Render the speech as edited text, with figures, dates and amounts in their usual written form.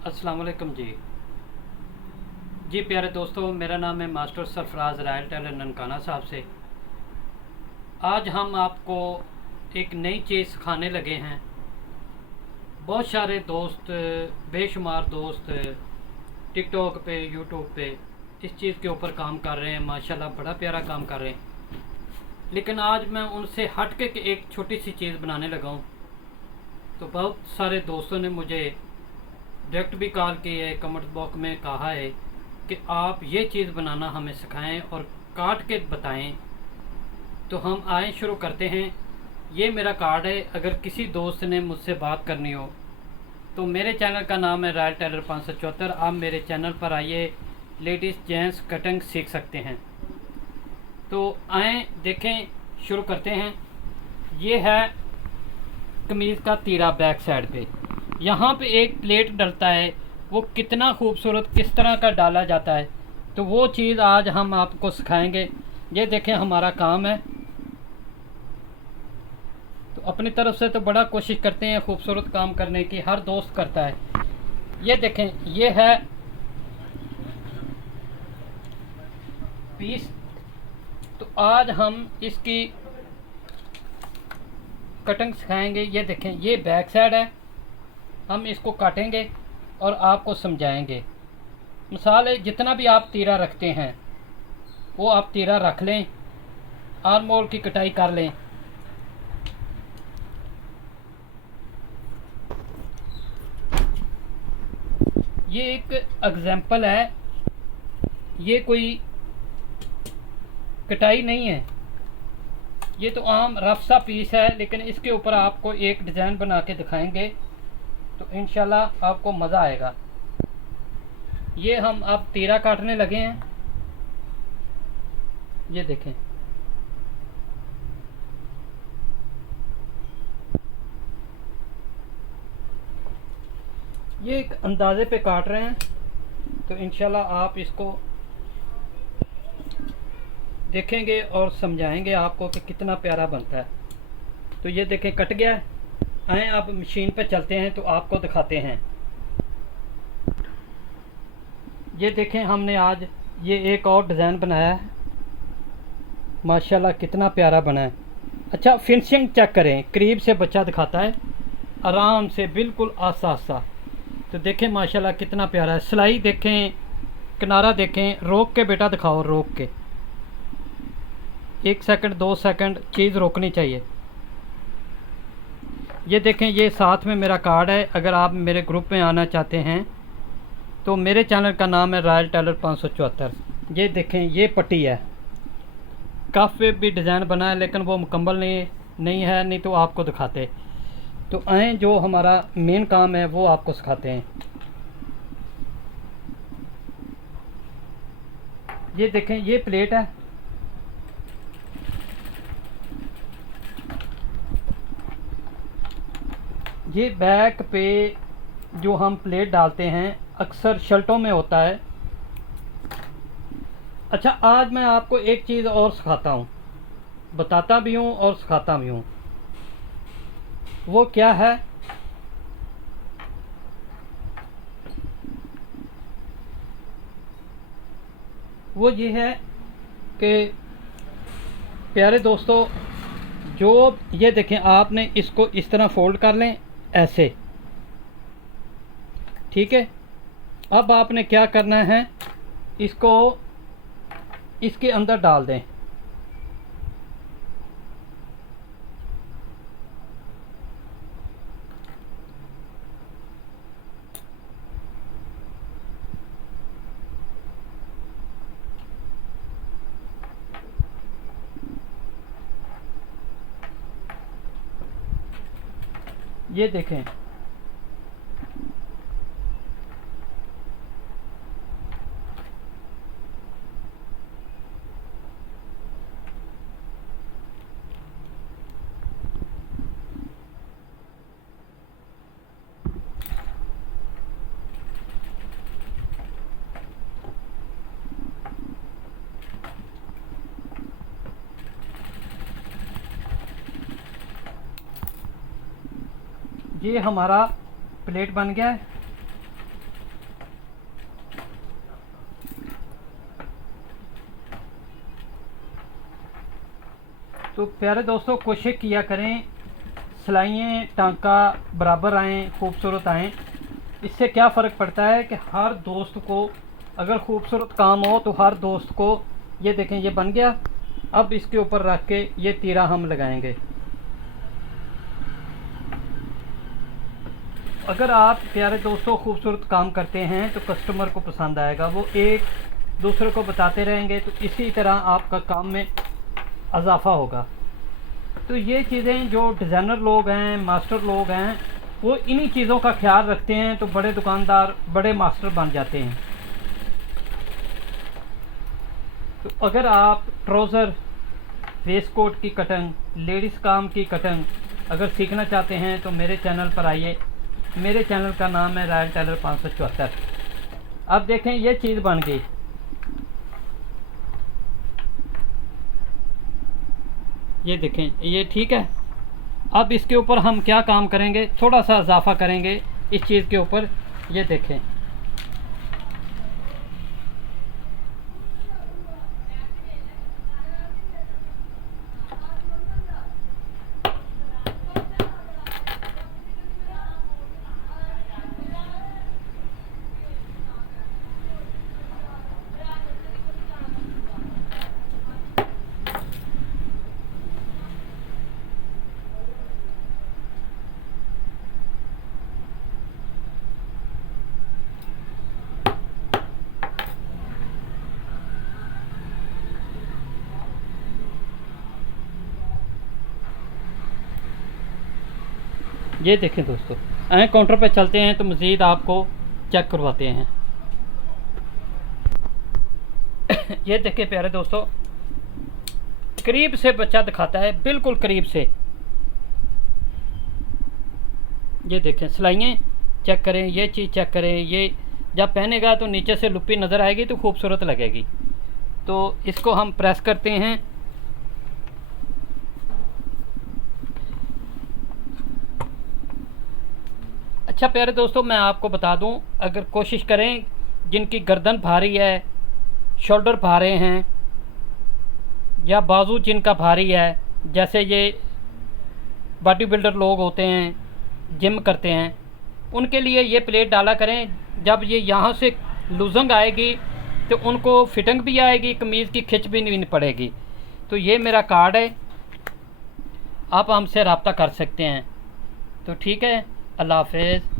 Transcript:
अस्सलाम वालेकुम जी प्यारे दोस्तों, मेरा नाम है master Sarfaraz Royal Tailor Nankana Sahib से। आज हम आपको एक नई चीज़ सिखाने लगे हैं। बहुत सारे दोस्त, बेशुमार दोस्त टिकटॉक पे, यूट्यूब पे इस चीज़ के ऊपर काम कर रहे हैं। माशाल्लाह बड़ा प्यारा काम कर रहे हैं। लेकिन आज मैं उनसे हट के एक छोटी सी चीज़ बनाने लगा हूँ। तो बहुत सारे दोस्तों ने मुझे डायरेक्ट भी कॉल की है, कमेंट बॉक्स में कहा है कि आप ये चीज़ बनाना हमें सिखाएं और काट के बताएं। तो हम आए शुरू करते हैं। ये मेरा कार्ड है। अगर किसी दोस्त ने मुझसे बात करनी हो तो मेरे चैनल का नाम है रॉयल टेलर 574। आप मेरे चैनल पर आइए, लेडीज़ जेंट्स कटिंग सीख सकते हैं। तो आए देखें, शुरू करते हैं। ये है कमीज़ का तीरा बैक साइड पे। यहाँ पे एक प्लेट डलता है, वो कितना खूबसूरत किस तरह का डाला जाता है, तो वो चीज़ आज हम आपको सिखाएंगे। ये देखें हमारा काम है। तो अपनी तरफ से तो बड़ा कोशिश करते हैं खूबसूरत काम करने की, हर दोस्त करता है। ये देखें, ये है पीस। तो आज हम इसकी कटिंग सिखाएंगे। ये देखें, ये बैक साइड है। हम इसको काटेंगे और आपको समझाएंगे। मिसाल है, जितना भी आप तीरा रखते हैं वो आप तीरा रख लें, आर्म होल की कटाई कर लें। ये एक एग्जाम्पल है, ये कोई कटाई नहीं है, ये तो आम रफ सा पीस है। लेकिन इसके ऊपर आपको एक डिज़ाइन बना के दिखाएंगे तो इंशाल्लाह आपको मज़ा आएगा। ये हम अब तीरा काटने लगे हैं। ये देखें, ये एक अंदाजे पे काट रहे हैं। तो इंशाल्लाह आप इसको देखेंगे और समझाएंगे आपको कि कितना प्यारा बनता है। तो ये देखें, कट गया है। आए आप मशीन पे चलते हैं तो आपको दिखाते हैं। ये देखें, हमने आज ये एक और डिज़ाइन बनाया है। माशाल्लाह कितना प्यारा बना है। अच्छा, फिनिशिंग चेक करें, करीब से बच्चा दिखाता है, आराम से बिल्कुल आस्ता आस्ता। तो देखें माशाल्लाह कितना प्यारा है। सिलाई देखें, किनारा देखें, रोक के बेटा दिखाओ, रोक के 1 सेकंड 2 सेकंड चीज़ रोकनी चाहिए। ये देखें, ये साथ में मेरा कार्ड है। अगर आप मेरे ग्रुप में आना चाहते हैं तो मेरे चैनल का नाम है रॉयल टेलर 574। ये देखें, ये पट्टी है। कफ पे भी डिज़ाइन बना है लेकिन वो मुकम्मल नहीं है, नहीं तो आपको दिखाते। तो आए, जो हमारा मेन काम है वो आपको सिखाते हैं। ये देखें, ये प्लेट है। ये बैक पे जो हम प्लेट डालते हैं अक्सर शर्टों में होता है। अच्छा, आज मैं आपको एक चीज़ और सिखाता हूँ, बताता भी हूँ और सिखाता भी हूँ। वो क्या है? वो ये है कि प्यारे दोस्तों, जो ये देखें, आपने इसको इस तरह फोल्ड कर लें, ऐसे, ठीक है। अब आपने क्या करना है, इसको इसके अंदर डाल दें। ये देखें, ये हमारा प्लेट बन गया है। तो प्यारे दोस्तों कोशिश किया करें सिलाइयाँ टांका बराबर आएँ, खूबसूरत आएँ। इससे क्या फ़र्क पड़ता है कि हर दोस्त को अगर खूबसूरत काम हो तो हर दोस्त को, ये देखें ये बन गया। अब इसके ऊपर रख के ये तीरा हम लगाएंगे। अगर आप प्यारे दोस्तों खूबसूरत काम करते हैं तो कस्टमर को पसंद आएगा, वो एक दूसरे को बताते रहेंगे, तो इसी तरह आपका काम में इजाफा होगा। तो ये चीज़ें जो डिज़ाइनर लोग हैं, मास्टर लोग हैं, वो इन्हीं चीज़ों का ख्याल रखते हैं, तो बड़े दुकानदार, बड़े मास्टर बन जाते हैं। तो अगर आप ट्राउज़र, वेस्ट कोट की कटिंग, लेडीज़ काम की कटिंग अगर सीखना चाहते हैं तो मेरे चैनल पर आइए। मेरे चैनल का नाम है रॉयल टेलर 574। अब देखें ये चीज़ बन गई। ये देखें ये ठीक है। अब इसके ऊपर हम क्या काम करेंगे, थोड़ा सा इजाफा करेंगे इस चीज़ के ऊपर। ये देखें ये देखें दोस्तों, आए काउंटर पे चलते हैं तो मज़ीद आपको चेक करवाते हैं। ये देखें प्यारे दोस्तों, करीब से बच्चा दिखाता है, बिल्कुल करीब से। ये देखें सिलाइयाँ चेक करें, ये चीज़ चेक करें। ये जब पहनेगा तो नीचे से लुप्पी नज़र आएगी तो खूबसूरत लगेगी। तो इसको हम प्रेस करते हैं। अच्छा प्यारे दोस्तों, मैं आपको बता दूं, अगर कोशिश करें जिनकी गर्दन भारी है, शोल्डर भारे हैं, या बाजू जिनका भारी है, जैसे ये बॉडी बिल्डर लोग होते हैं, जिम करते हैं, उनके लिए ये प्लेट डाला करें। जब ये यहाँ से लूजंग आएगी तो उनको फिटिंग भी आएगी, कमीज़ की खिंच भी नहीं पड़ेगी। तो ये मेरा कार्ड है, आप हमसे रब्ता कर सकते हैं। तो ठीक है, अल्लाह हाफ़िज़।